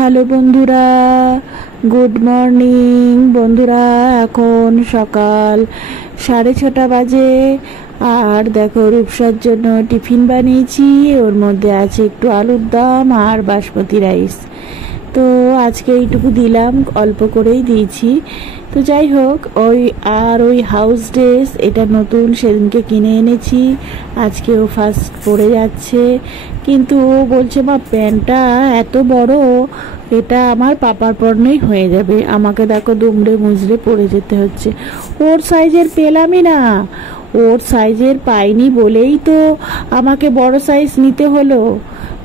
Hello বন্ধুরা, good morning বন্ধুরা। এখন সকাল 6:30 বাজে। আর দেখো, রূপসার জন্য টিফিন বানিয়েছি। ওর মধ্যে আছে একটু আলুর দম আর বাসমতি রাইস। তো আজকে এইটুকু দিলাম, অল্প করেই দিয়েছি। তো যাই হোক, ওই হাউস ড্রেস, এটা নতুন, সেদিনকে কিনে এনেছি। আজকে ও ফার্স্ট পরে যাচ্ছে, কিন্তু ও বলছে মা প্যান্টটা এত বড়, এটা আমার পাপার পরনেই হয়ে যাবে। আমাকে দেখো দুমড়ে মুচড়ে পরে যেতে হচ্ছে। ওর সাইজের পেলামই না, ওর সাইজের পাইনি বলেই তো আমাকে বড় সাইজ নিতে হলো।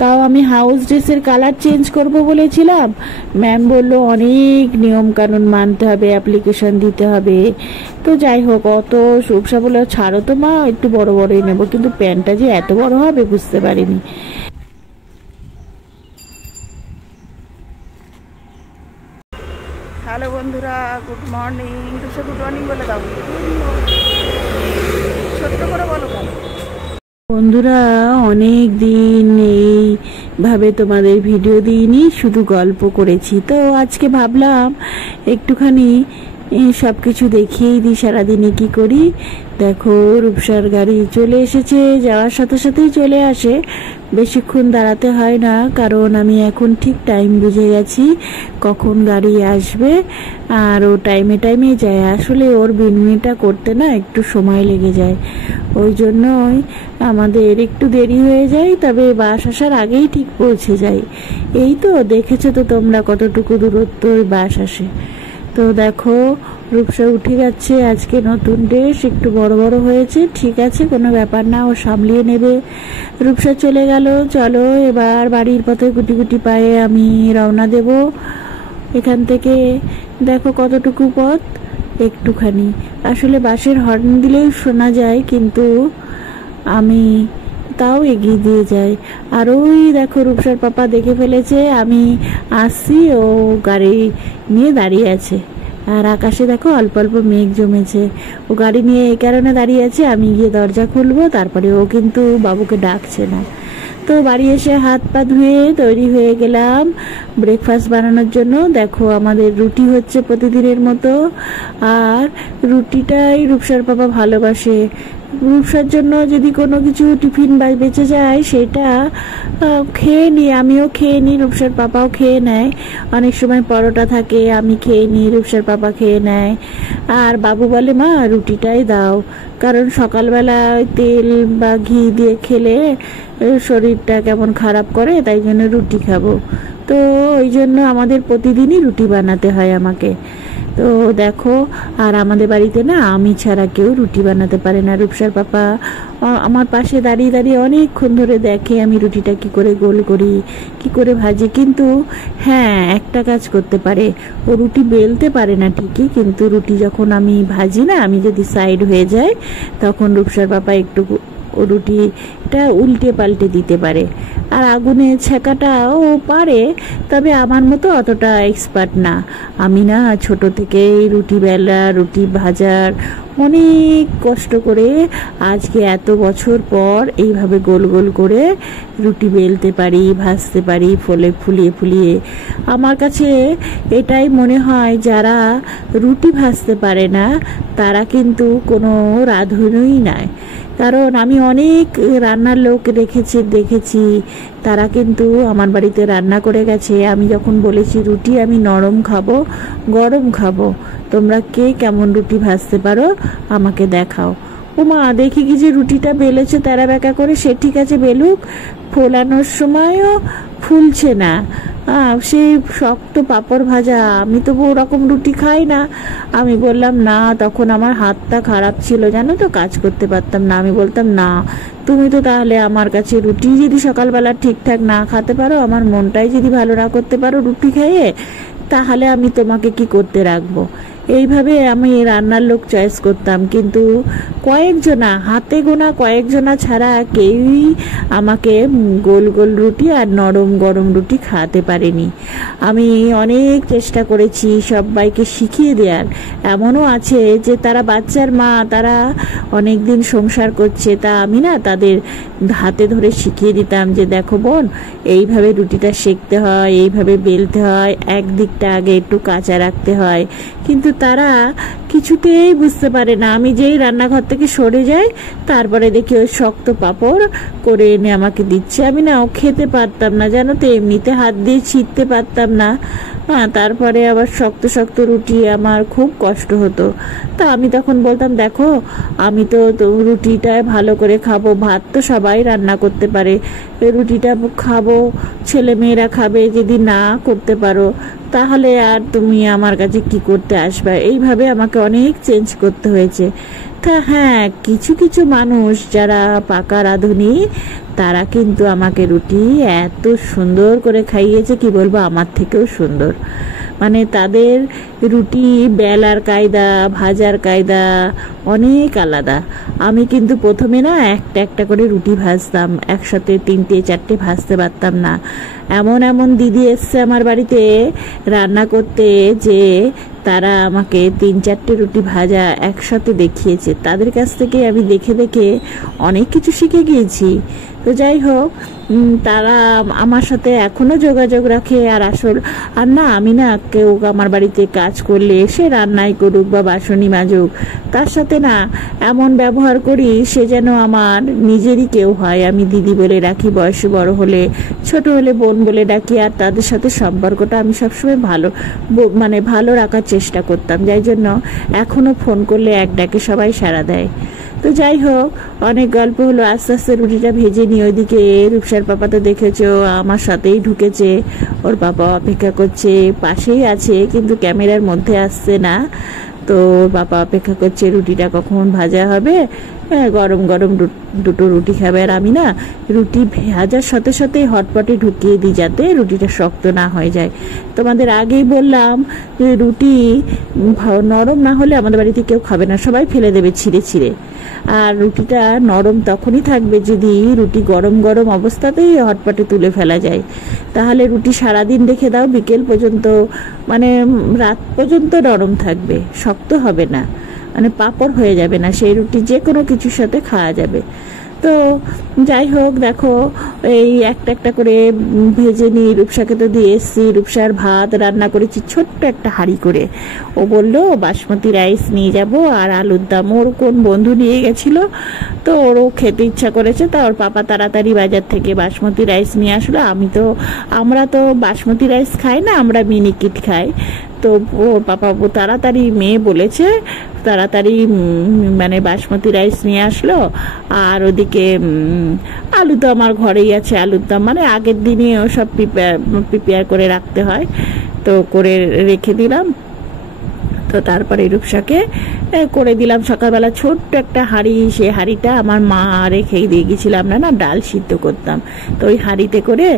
তাও আমি হাউস ড্রেসের কালার চেঞ্জ করব বলেছিলাম, ম্যাম বলল অনেক নিয়ম কানুন মানতে হবে, অ্যাপ্লিকেশন দিতে হবে। তো যাই হোক, অত সুবসা বলে ছাড়ো তো মা, একটু বড় বড়ই নেবো, কিন্তু প্যান্টটা যে এত বড় হবে বুঝতে পারিনি। হ্যালো বন্ধুরা, good morning. Rupsa good morning বলে দাও, ছোট্ট করে বলো। বন্ধুরা, অনেক দিন এইভাবে তোমাদের ভিডিও দিইনি, শুধু গল্প করেছি। তো আজকে ভাবলাম একটুখানি সব কিছু দেখিয়েই দিই সারাদিনে কি করি। দেখো, রূপসার গাড়ি চলে এসেছে, যাওয়ার সাথে সাথেই চলে আসে, বেশিক্ষণ দাঁড়াতে হয় না, কারণ আমি এখন ঠিক টাইম বুঝে গেছি কখন গাড়ি আসবে। আর ও টাইমে টাইমে যায়। আসলে ওর বিনুনিটা করতে না একটু সময় লেগে যায়, ওই জন্যই আমাদের একটু দেরি হয়ে যায়, তবে বাস আসার আগেই ঠিক পৌঁছে যাই। এই তো দেখেছো তো তোমরা কতটুকু দূরত্ব বাস আসে। তো দেখো, রূপসা উঠে যাচ্ছে। আজকে নতুন ড্রেস, একটু বড় বড় হয়েছে, ঠিক আছে, কোনো ব্যাপার না, ও সামলিয়ে নেবে। রূপসা চলে গেল। চলো এবার বাড়ির পথে গুটি গুটি পায়ে আমি রওনা দেব এখান থেকে। দেখো কতটুকু পথ, একটুখানি। আসলে বাসের হর্ন দিলেই শোনা যায়, কিন্তু আমি তাও এগিয়ে দিয়ে যাই। আর ওই দেখো, রূপসার পাপা দেখে ফেলেছে আমি আসছি, ও গাড়ি নিয়ে দাঁড়িয়ে আছে। আর আকাশে দেখো অল্প অল্প মেঘ জমেছে। ও গাড়ি নিয়ে এই কারণে দাঁড়িয়ে আছে, আমি গিয়ে দরজা খুলবো, তারপরে ও কিন্তু বাবুকে ডাকছে না। তো বাড়ি এসে হাত পা ধুয়ে তৈরি হয়ে গেলাম ব্রেকফাস্ট বানানোর জন্য। দেখো, আমাদের রুটি হচ্ছে প্রতিদিনের মতো। আর রুটিটাই রূপসার পাপা ভালোবাসে। রূপসার জন্য যদি কোনো কিছু টিফিন বা বেঁচে যায়, সেটা খেয়ে নিই, আমিও খেয়ে নিই, রূপসার পাপাও খেয়ে নেয়। অনেক সময় পরোটা থাকে, আমি খেয়ে নিই, রূপসার পাপা খেয়ে নেয়। আর বাবু বলে মা রুটিটাই দাও, কারণ সকালবেলা তেল বা ঘি দিয়ে খেলে শরীরটা কেমন খারাপ করে, তাই জন্য রুটি খাবো। তো ওই জন্য আমাদের প্রতিদিনই রুটি বানাতে হয় আমাকে। তো দেখো, আর আমাদের বাড়িতে না আমি ছাড়া কেউ রুটি বানাতে পারে না। রূপসার পাপা আমার পাশে দাঁড়িয়ে দাঁড়িয়ে অনেকক্ষণ ধরে দেখে আমি রুটিটা কি করে গোল করি, কি করে ভাজি। কিন্তু হ্যাঁ, একটা কাজ করতে পারে, ও রুটি বেলতে পারে না ঠিকই, কিন্তু রুটি যখন আমি ভাজি না, আমি যদি সাইড হয়ে যায়, তখন রূপসার পাপা একটু রুটিটা উল্টে পাল্টে দিতে পারে। আর আগুনে ছেঁকাটাও পারে, তবে আমার মতো অতটা এক্সপার্ট না। আমি না ছোট থেকেই রুটি বেলা, রুটি ভাজার অনেক কষ্ট করে আজকে এত বছর পর এইভাবে গোল গোল করে রুটি বেলতে পারি, ভাজতে পারি, ফুলিয়ে ফুলিয়ে। আমার কাছে এটাই মনে হয়, যারা রুটি ভাজতে পারে না তারা কিন্তু কোনো রাঁধুনিই নয়। কারণ আমি অনেক রান্নার লোক দেখেছি, তারা কিন্তু আমার বাড়িতে রান্না করে গেছে। আমি যখন বলেছি রুটি আমি নরম খাবো, গরম খাবো, তোমরা কে কেমন রুটি ভাজতে পারো আমাকে দেখাও। ও মা, দেখি কি যে রুটিটা বেলেছে তেরা বেঁকা করে, সে ঠিক আছে বেলুক, ফোলানোর সময়ও ফুলছে না। সেই শক্ত পাঁপড় ভাজা, আমি তো ওরকম রুটি খাই না। আমি বললাম না, তখন আমার হাতটা খারাপ ছিল জানো তো, কাজ করতে পারতাম না। আমি বলতাম না, তুমি তো তাহলে আমার কাছে রুটি যদি সকালবেলা ঠিকঠাক না খেতে পারো, আমার মনটাই যদি ভালো না করতে পারো রুটি খেয়ে, তাহলে আমি তোমাকে কি করতে রাখবো। এইভাবে আমি রান্নার লোক চয়েস করতাম, কিন্তু কয়েকজনা, হাতে গোনা কয়েকজনা ছাড়া কেউই আমাকে গোল গোল রুটি আর নরম গরম রুটি খাওয়াতে পারেনি। আমি অনেক চেষ্টা করেছি সবাইকে শিখিয়ে দেওয়ার। এমনও আছে যে তারা বাচ্চার মা, তারা অনেক দিন সংসার করছে, তা আমি না তাদের হাতে ধরে শিখিয়ে দিতাম যে দেখো বোন, এইভাবে রুটিটা সেঁকতে হয়, এইভাবে বেলতে হয়, একদিকটা আগে একটু কাঁচা রাখতে হয়। কিন্তু তারা কিছুতেই বুঝতে পারে না। আমি যেই রান্নাঘর থেকে সরে যাই, তারপরে দেখি ওই শক্ত পাঁপড় করে এনে আমাকে দিচ্ছে। আমি না খেতে পারতাম না, জানো তো, এমনিতে হাত দিয়ে ছিঁড়তে পারতাম না। হ্যাঁ, তারপরে আবার শক্ত শক্ত রুটি আমার খুব কষ্ট হতো। তা আমি তখন বলতাম দেখো, আমি তো রুটিটা ভালো করে খাবো, ভাত তো সবাই রান্না করতে পারে, রুটিটা খাবো, ছেলে মেয়েরা খাবে। যদি না করতে পারো তাহলে আর তুমি আমার কাছে কি করতে আসবে? এইভাবে আমাকে অনেক চেঞ্জ করতে হয়েছে। তা হ্যাঁ, কিছু কিছু মানুষ যারা পাকা রাঁধুনি, তারা কিন্তু আমাকে রুটি এত সুন্দর করে খাইয়েছে, কি বলবো, আমার থেকেও সুন্দর। মানে তাদের রুটি বেলার কায়দা, ভাজার কায়দা অনেক আলাদা। আমি কিন্তু প্রথমে না একটা একটা করে রুটি ভাজতাম, একসাথে 3টে 4টে ভাজতে পারতাম না। এমন এমন দিদি এসছে আমার বাড়িতে রান্না করতে যে তারা আমাকে 3-4টে রুটি ভাজা একসাথে দেখিয়েছে। তাদের কাছ থেকে আমি দেখে দেখে অনেক কিছু শিখে গিয়েছি। তো যাই হোক, তারা আমার সাথে এখনো যোগাযোগ রাখে। আর না, আমি না কেউ আমার বাড়িতে কাজ করলে এসে রান্নাই করুক বা বাসনই মাজুক, তার সাথে না এমন ব্যবহার করি সে যেন আমার নিজেরই কেউ হয়। আমি দিদি বলে ডাকি, বয়সে বড় হলে, ছোট হলে বোন বলে ডাকি। আর তাদের সাথে সম্পর্কটা আমি সবসময় ভালো রাখার চেষ্টা করতাম, যাই জন্য এখনো ফোন করলে এক ডাকে সবাই সাড়া দেয়। তো যাই হোক, অনেক গল্প হলো। আস্তে আস্তে রুটিটা ভেজে নিই। ওইদিকে রূপসার পাপা তো দেখেছো আমার সাথেই ঢুকেছে, ওর বাবা অপেক্ষা করছে, পাশেই আছে কিন্তু ক্যামেরার মধ্যে আসছে না। তো বাবা অপেক্ষা করছে রুটিটা কখন ভাজা হবে। হ্যাঁ, গরম গরম দুটো রুটি খাবে। আর আমি না রুটি ভাজার সাথে সাথেই হটপটে ঢুকিয়ে দিই যাতে রুটিটা শক্ত না হয়ে যায়। তোমাদের আগেই বললাম যে রুটি নরম না হলে আমাদের বাড়িতে কেউ খাবে না, সবাই ফেলে দেবে ছিঁড়ে ছিঁড়ে। আর রুটিটা নরম তখনই থাকবে যদি রুটি গরম গরম অবস্থাতেই হটপটে তুলে ফেলা যায়। তাহলে রুটি সারাদিন রেখে দাও, বিকেল পর্যন্ত, মানে রাত পর্যন্ত নরম থাকবে, শক্ত হবে না, মানে পাঁপড় হয়ে যাবে না। সেই রুটি যে কোনো কিছুর সাথে খাওয়া যাবে। তো যাই হোক, দেখো এই একটা একটা করে ভেজে নিই। রূপসাকে তো দিয়ে এসছি। রূপসার ভাত রান্না করেছি ছোট্ট একটা হাঁড়ি করে। ও বললো বাসমতি রাইস নিয়ে যাব আর আলুর দম। ওর কোন বন্ধু নিয়ে গেছিল, তো ওরও খেতে ইচ্ছা করেছে। তা ওর পাপা তাড়াতাড়ি বাজার থেকে বাসমতি রাইস নিয়ে আসলো। আমরা তো বাসমতি রাইস খাই না, আমরা মিনিকিট খাই। তো ওর পাপা তাড়াতাড়ি, মেয়ে বলেছে তাড়াতাড়ি, মানে বাসমতি রাইস নিয়ে আসলো। আর ওদিকে আলু তো আমার ঘরেই আছে, আলুর দম মানে আগের দিনে সব প্রিপেয়ার করে রাখতে হয়, তো করে রেখে দিলাম। তো তারপরে রূপসাকে করে দিলাম সকালবেলা ছোট্ট একটা হাঁড়ি। সেই হাঁড়িটা আমার মা রেখেই দিয়ে গেছিলাম, আমরা না ডাল সিদ্ধ করতাম, তো ওই হাঁড়িতে করে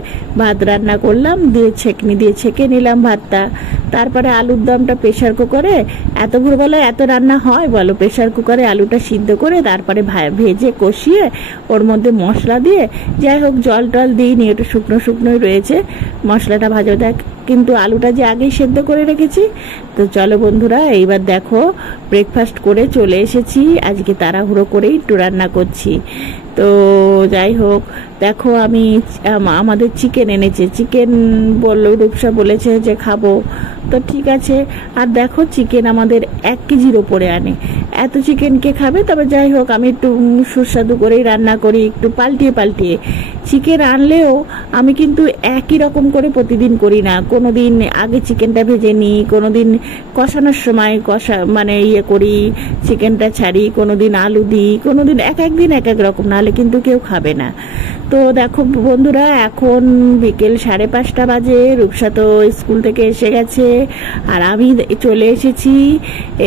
ভাত রান্না করলাম, দিয়ে ছেঁকনি দিয়ে ছেঁকে নিলাম ভাতটা। তারপরে আলুর দমটা প্রেশার কুকারে, এত ভোরবেলায় এত রান্না হয় বলো, প্রেশার কুকারে আলুটা সিদ্ধ করে তারপরে ভেজে কষিয়ে ওর মধ্যে মশলা দিয়ে, যাই হোক জল টল দিইনি, একটু শুকনো শুকনোই রয়েছে, মশলাটা ভাজা দেখ, কিন্তু আলুটা যে আগেই সেদ্ধ করে রেখেছি। তো চলো বন্ধুরা, এইবার দেখো ব্রেকফাস্ট করে চলে এসেছি। আজকে তাড়াহুড়ো করেই একটু রান্না করছি। তো যাই হোক, দেখো আমি আমাদের চিকেন এনেছে। চিকেন বললো, রূপসা বলেছে যে খাবো, তো ঠিক আছে। আর দেখো চিকেন আমাদের 1 কেজির ওপরে আনে। এত চিকেন কে খাবে? তবে যাই হোক, আমি একটু সুস্বাদু করেই রান্না করি, একটু পাল্টিয়ে পাল্টিয়ে। চিকেন আনলেও আমি কিন্তু একই রকম করে প্রতিদিন করি না। কোনোদিন আগে চিকেনটা ভেজে নিই, কোনোদিন কষানোর সময় করি, চিকেনটা ছাড়ি, কোনোদিন আলু দিই, কোনোদিন একদিন এক এক রকম, নাহলে কিন্তু কেউ খাবে না। তো দেখো বন্ধুরা, এখন বিকেল 5:30 বাজে। রূপসা তো স্কুল থেকে এসে গেছে। আর আমি চলে এসেছি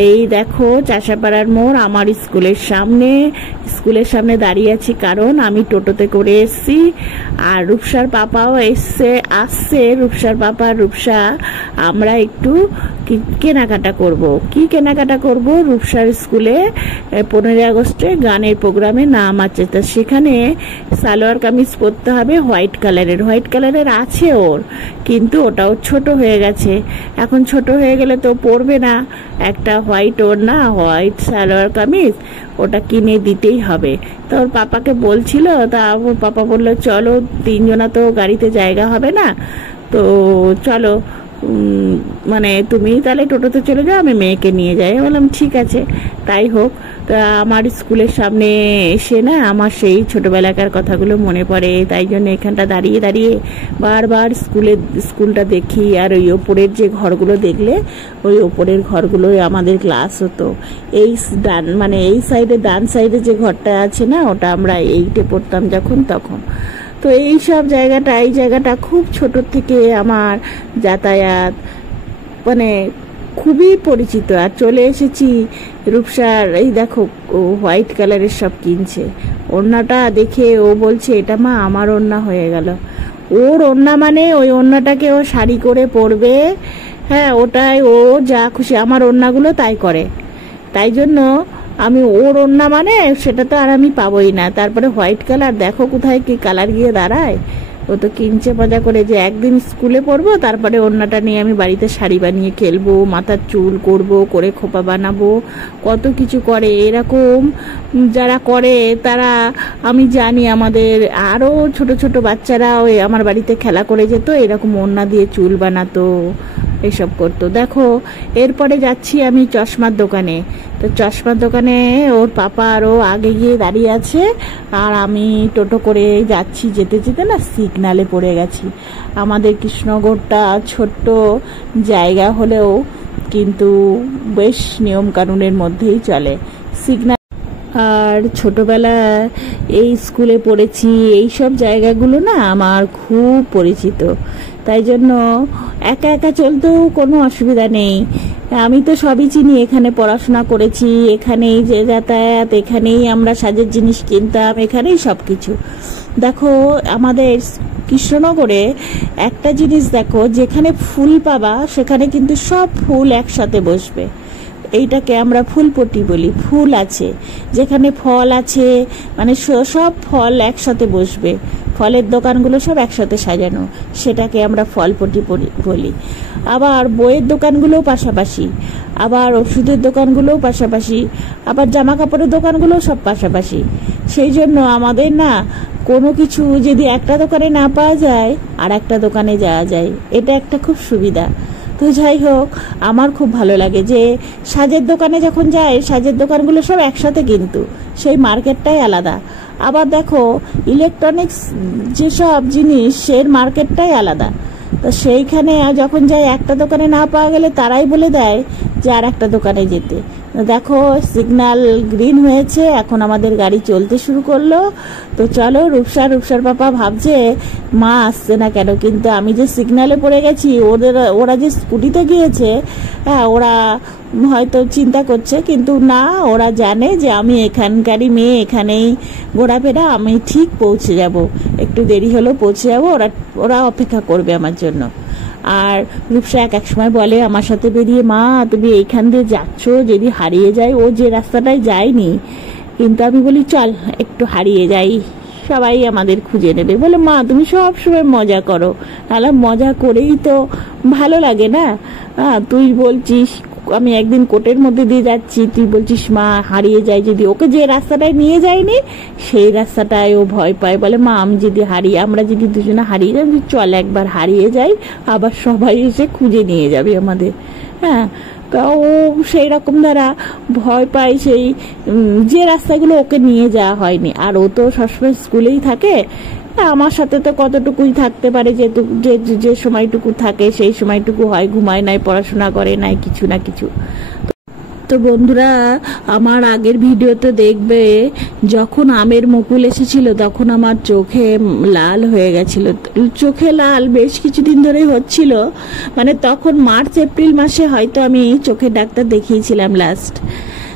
এই দেখো চাষাপাড়ার মোড়, আমার স্কুলের সামনে দাঁড়িয়ে আছি, কারণ আমি টোটোতে করে এসেছি। আর রূপসার পাপাও আসছে, রূপসার পাপা রূপসা, আমরা একটু কেনাকাটা করব। কি কেনাকাটা করব? রূপসার স্কুলে 15 আগস্টে গানের প্রোগ্রামে নাম আছে, তা সেখানে সালোয়ার কামিজ পরতে হবে হোয়াইট কালারের আছে ওর, কিন্তু ওটাও ছোট হয়ে গেছে। এখন ছোট হয়ে গেলে তো পরবে না, একটা হোয়াইট ওড়না হোয়াইট সালোয়ার কামিজ ওটা কিনে দিতেই হবে। তো ওর পাপাকে বলছিল, তা ওর পাপা বললো চলো, 3 জনা তো গাড়িতে জায়গা হবে না, তো চলো মানে তুমি তাহলে টোটোতে চলে যাও, আমি মেয়েকে নিয়ে যাই। বললাম ঠিক আছে, তাই হোক। তা আমার স্কুলের সামনে এসে না আমার সেই ছোটবেলাকার কথাগুলো মনে পড়ে, তাই জন্য এখানটা দাঁড়িয়ে দাঁড়িয়ে বারবার স্কুলটা দেখি। আর ওই ওপরের যে ঘরগুলো দেখলে, ওই ওপরের ঘরগুলোই আমাদের ক্লাস হতো। এই এই সাইডে ডান সাইডে যে ঘরটা আছে না, ওটা আমরা 8-এ পড়তাম যখন, তখন। তো এই জায়গাটা খুব ছোট থেকে আমার যাতায়াত মানে খুবই পরিচিত। আর চলে এসেছি রূপসার, এই দেখো হোয়াইট কালারের সব কিনছে। ওড়নাটা দেখে ও বলছে এটা মা আমার ওড়না হয়ে গেল। ওর ওড়না মানে ওই ওড়নাটাকে ও শাড়ি করে পরবে, হ্যাঁ ওটাই ও যা খুশি, আমার ওড়নাগুলো তাই করে। তাই জন্য আমি ওর ওড়না মানে সেটা তো আর আমি পাবোই না। তারপরে হোয়াইট কালার দেখো কোথায় কি কালার গিয়ে দাঁড়ায়। ও তো কিনছে মজা করে যে একদিন স্কুলে পরবো, তারপরে ওড়নাটা নিয়ে আমি বাড়িতে শাড়ি বানিয়ে খেলবো, মাথার চুল করে খোপা বানাবো, কত কিছু করে। এরকম যারা করে তারা আমি জানি, আমাদের আরো ছোট ছোট বাচ্চারা ওই আমার বাড়িতে খেলা করে যেত, এরকম ওড়না দিয়ে চুল বানাতো, এসব করতো। দেখো এরপরে যাচ্ছি আমি চশমার দোকানে। তো চশমার দোকানে ওর পাপা আরও আগে গিয়ে দাঁড়িয়ে আছে, আর আমি টোটো করে যাচ্ছি। যেতে যেতে না সিগনালে পড়ে গেছি। আমাদের কৃষ্ণগড়টা ছোট্ট জায়গা হলেও কিন্তু বেশ নিয়ম কানুনের মধ্যেই চলে সিগনাল। আর ছোটবেলায় এই স্কুলে পড়েছি, এই সব জায়গাগুলো না আমার খুব পরিচিত। তাই জন্য একা একা চলতেও কোনো অসুবিধা নেই। আমি তো সবই চিনি, এখানে পড়াশোনা করেছি, এখানেই যে যাতায়াত, এখানেই আমরা সাজের জিনিস কিনতাম, এখানেই সব কিছু। দেখো আমাদের কৃষ্ণনগরে একটা জিনিস দেখো, যেখানে ফুল পাবা সেখানে কিন্তু সব ফুল একসাথে বসবে। এইটাকে আমরা ফুলপটি বলি। ফুল আছে যেখানে, ফল আছে মানে সব ফল একসাথে বসবে, ফলের দোকানগুলো সব একসাথে সাজানো, সেটাকে আমরা ফলপটি বলি। আবার বইয়ের দোকানগুলোও পাশাপাশি, আবার ওষুধের দোকানগুলোও পাশাপাশি, আবার জামা কাপড়ের দোকানগুলোও সব পাশাপাশি। সেই জন্য আমাদের না কোনো কিছু যদি একটা দোকানে না পাওয়া যায় আর একটা দোকানে যাওয়া যায়, এটা একটা খুব সুবিধা। তো যাই হোক, আমার খুব ভালো লাগে যে সাজের দোকানে যখন যাই, সাজের দোকানগুলো সব একসাথে, কিন্তু সেই মার্কেটটাই আলাদা। আবার দেখো ইলেকট্রনিক্স যেসব জিনিস, সেই মার্কেটটাই আলাদা। তো সেইখানে যখন যাই, একটা দোকানে না পাওয়া গেলে তারাই বলে দেয় যে আর একটা দোকানে যেতে। দেখো সিগন্যাল গ্রিন হয়েছে, এখন আমাদের গাড়ি চলতে শুরু করলো। তো চলো, রূপসার পাপা ভাবছে মা আসছে না কেন, কিন্তু আমি যে সিগন্যালে পড়ে গেছি, ওরা যে স্কুটিতে গিয়েছে, হ্যাঁ ওরা হয়তো চিন্তা করছে, কিন্তু না, ওরা জানে যে আমি এখানকারই মেয়ে, এখানেই ঘোরাফেরা, আমি ঠিক পৌঁছে যাব, একটু দেরি হলেও পৌঁছে যাব, ওরা অপেক্ষা করবে আমার জন্য। আর রূপসা এক সময় বলে আমার সাথে বেরিয়ে, মা তুমি এইখান দিয়ে যাচ্ছ, যদি হারিয়ে যায়, ও যে রাস্তাটায় যায়নি, কিন্তু আমি বলি চল একটু হারিয়ে যাই, সবাই আমাদের খুঁজে নেবে। বলে মা তুমি সব সময় মজা করো, তাহলে মজা করেই তো ভালো লাগে না। তুই বলছিস আমি একদিন কোর্টের মধ্যে দিয়ে যাচ্ছি, তুই বলছিস মা হারিয়ে যায় যদি, ওকে যে রাস্তাটায় নিয়ে যায়নি সেই রাস্তাটায় ও ভয় পায়। বলে মা আমি যদি আমরা যদি দুজনে হারিয়ে যাই, চল একবার হারিয়ে যাই, আবার সবাই এসে খুঁজে নিয়ে যাবে আমাদের। হ্যাঁ, তা ও সেই রকম দ্বারা ভয় পায় সেই যে রাস্তাগুলো ওকে নিয়ে যাওয়া হয়নি। আর ও তো সবসময় স্কুলেই থাকে, আমার সাথে তো কতটুকুই থাকতে পারে, যে সময়টুকু থাকে সেই সময়টুকু হয় ঘুমায় নাই, পড়াশোনা করে নাই, কিছু না কিছু। তো বন্ধুরা, আমার আগের ভিডিওতে দেখবে যখন আমের মুকুল এসেছিল তখন আমার চোখে লাল হয়ে গেছিল। চোখে লাল বেশ কিছুদিন ধরে হচ্ছিল, মানে তখন মার্চ এপ্রিল মাসে হয়তো আমি চোখের ডাক্তার দেখিয়েছিলাম লাস্ট।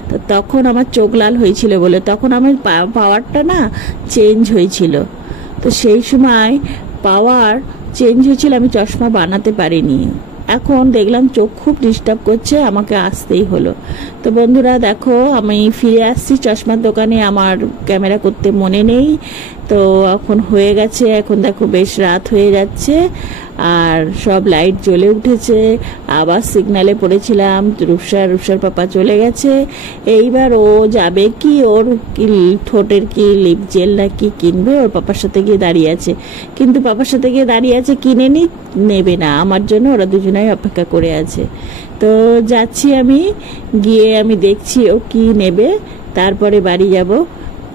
তো তখন আমার চোখ লাল হয়েছিল বলে, তখন আমার পাওয়ারটা না চেঞ্জ হয়েছিল। তো সেই সময় পাওয়ার চেঞ্জ হয়েছিল, আমি চশমা বানাতে পারিনি। এখন দেখলাম চোখ খুব ডিস্টার্ব করছে, আমাকে আসতেই হলো। তো বন্ধুরা দেখো, আমি ফিরে আসছি চশমার দোকানে, আমার ক্যামেরা করতে মনে নেই। তো এখন হয়ে গেছে, এখন দেখো বেশ রাত হয়ে যাচ্ছে আর সব লাইট জ্বলে উঠেছে। আবার সিগনালে পড়েছিলাম, রূপসার পাপা চলে গেছে। এইবার ও যাবে কি, ওর কি ঠোঁটের কি লিপ জেল না কি কিনবে, ওর পাপার সাথে গিয়ে দাঁড়িয়ে আছে। কিন্তু পাপার সাথে গিয়ে দাঁড়িয়ে আছে, কিনে নি, নেবে না আমার জন্য, ওরা দুজনেই অপেক্ষা করে আছে। তো যাচ্ছি আমি, গিয়ে আমি দেখছি ও কি নেবে, তারপরে বাড়ি যাব।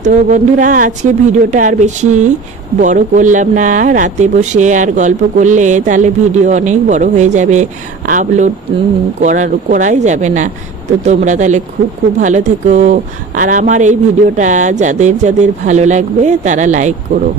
তো বন্ধুরা, আজকে ভিডিওটা আর বেশি বড় করলাম না। রাতে বসে আর গল্প করলে তাহলে ভিডিও অনেক বড় হয়ে যাবে, আপলোড করাই যাবে না। তো তোমরা তাহলে খুব খুব ভালো থেকো। আর আমার এই ভিডিওটা যাদের যাদের ভালো লাগবে তারা লাইক করো।